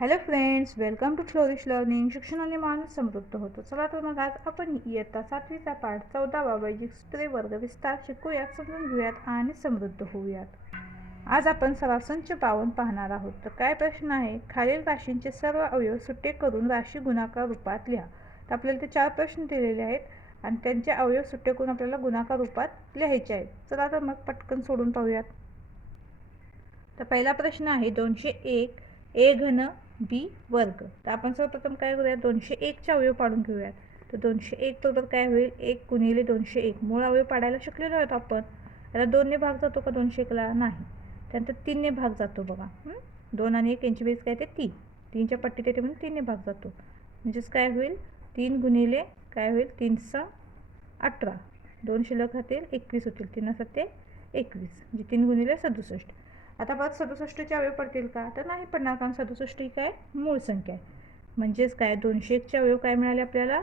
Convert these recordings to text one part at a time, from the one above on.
Hello friends welcome to flourish learning शिक्षणाने माणूस समृद्ध होतो. चला तर मग आज आपण इयत्ता सातवीचा पाठ चौदावा वैदिक सूत्रे वर्ग विस्तार शिकूयात समजून घेऊयात आणि समृद्ध होऊयात. आज आपण सरासंच पावन पाहणार आहोत. तर काय प्रश्न आहे? खालील राशींचे सर्व अवयव सुट्टे करून राशी गुणाकार रूपात लिहा. तर आपल्याला ते चार प्रश्न दिलेले आहेत आणि त्यांचे अवयव सुट्टे करून आपल्याला गुणाकार रूपात लिहायचे आहेत. चला तर मग पटकन सोडून पाहूयात. तर पहिला प्रश्न आहे दोनशे एक. ए घन बी वर्ग. तर आपण सर्वप्रथम काय करूया दोनशे एकचे अवयव पाडून घेऊयात. तर दोनशे एक बरोबर काय होईल? एक गुणिले दोनशे एक. मूळ अवयव पाडायला शिकलेलो आहोत आपण. याला दोनने भाग जातो का दोनशे एकला? नाही. त्यानंतर तीनने भाग जातो बघा. दोन आणि एक यांची बेस काय ते तीन. तीनच्या पट्टीत येते म्हणून तीनने भाग जातो. म्हणजेच काय होईल? तीन गुणिले काय होईल? तीन सहा अठरा. दोन शिल्लक राहतील एकवीस होतील. तीन ते एकवीस. म्हणजे तीन गुणिले सदुसष्ट. आता परत सदुसष्टचे अवयव पडतील का? तर नाही पडणार कारण सदुसष्ट ही काय? मूळ संख्या आहे. म्हणजेच काय? दोनशे एकचे अवयव काय मिळाले आपल्याला?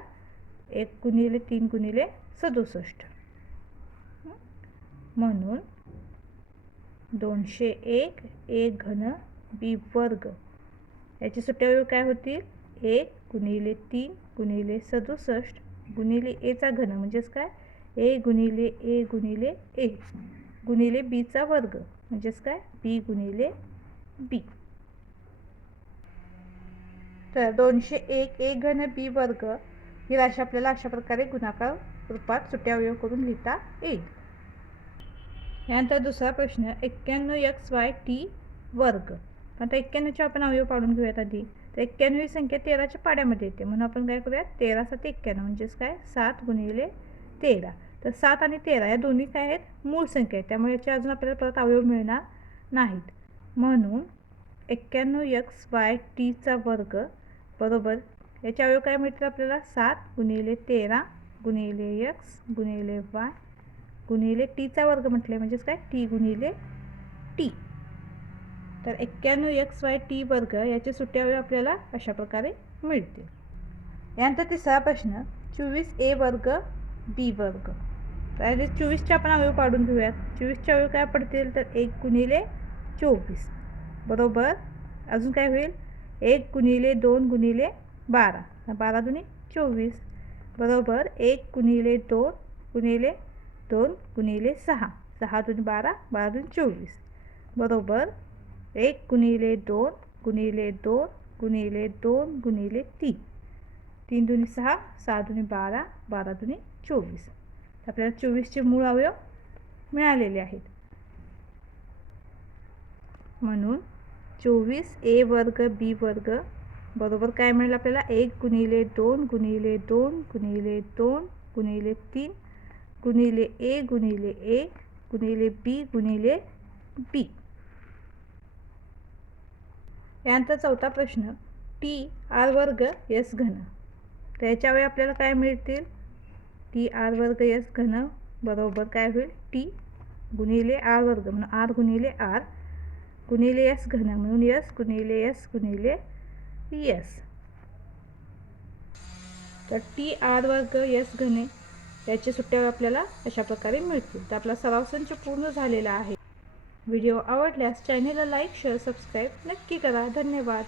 एक गुणिले तीन गुणिले सदुसष्ट. म्हणून दोनशे एक एक घन बी वर्ग. याचे सुट्टे अवयव काय होतील? एक गुणिले तीन गुणिले सदुसष्ट गुणिले एचा घन. म्हणजेच काय? ए गुणिले ए गुणिले ए गुणिले बीचा वर्ग. म्हणजेच काय? बी गुणिले बी तर दोनशे एक एक घन बी वर्ग ही राशी आपल्याला अशा प्रकारे गुणाकार रूपात सुट्या अवयव करून लिहिता येईल. यानंतर दुसरा प्रश्न एक्क्याण्णव एक्स वाय टी वर्ग. आता एक्क्याण्णवचे आपण अवयव पाडून घेऊयात आधी. तर एक्क्याण्णव ही संख्या तेराच्या पाड्यामध्ये येते. म्हणून आपण काय करूया तेरा सात एक्क्याण्णव म्हणजेच काय? सात गुणिले तेरा. तर सात आणि तेरा या दोन्ही काय आहेत? मूळ संख्या आहेत. त्यामुळे याचे अजून आपल्याला परत अवयव मिळणार नाहीत. म्हणून एक्क्याण्णव एक्स वाय टीचा वर्ग बरोबर याचे अवयव काय मिळतील आपल्याला? सात गुणिले तेरा गुणिले एक्स गुणिले वाय गुणिले टीचा वर्ग म्हटले म्हणजेच काय? टी गुणिले टी तर एक्क्याण्णव एक्स वाय टी वर्ग याचे सुट्टे अवयव आपल्याला अशा प्रकारे मिळतील. यानंतर तिसरा प्रश्न चोवीस ए वर्ग बी वर्ग. तर चोवीसचे आपण अवयव काढून घेऊयात. चोवीसचे अवयव काय पडतील तर एक गुणिले चोवीस. बरोबर? अजून काय होईल? एक गुणिले दोन गुणिले बारा. बारा दुनी चोवीस. बरोबर? एक गुणिले दोन गुणिले दोन गुणिले सहा. सहा दोन बारा बारा दोन चोवीस. बरोबर? एक गुणिले दोन गुणिले दोन गुणिले दोन गुणिले तीन. तीन दुनी सहा सहा दुनी बारा बारा दुनी चोवीस. आपल्याला चोवीसचे मूळ अवयव मिळालेले आहेत. म्हणून चोवीस ए वर्ग बी वर्ग बरोबर काय मिळेल आपल्याला? एक गुणिले दोन गुणिले दोन गुणिले दोन गुणिले तीन गुणिले ए गुणिले ए गुणिले बी गुणिले बी. यानंतर चौथा प्रश्न टी आर वर्ग एस घन. त्याच्यावेळी आपल्याला काय मिळतील? टी आर वर्ग एस घन बरोबर काय होईल? टी गुणिले आर वर्ग म्हणून आर गुणिले आर गुणिले एस घन म्हणून एस गुणिले एस गुणिले एस तर टी आर वर्ग एस घने याचे सुट्ट्या आपल्याला अशा प्रकारे मिळतील. तर आपला सराव संच पूर्ण झालेला आहे. व्हिडिओ आवडल्यास चॅनेलला लाईक शेअर सबस्क्राईब नक्की करा. धन्यवाद.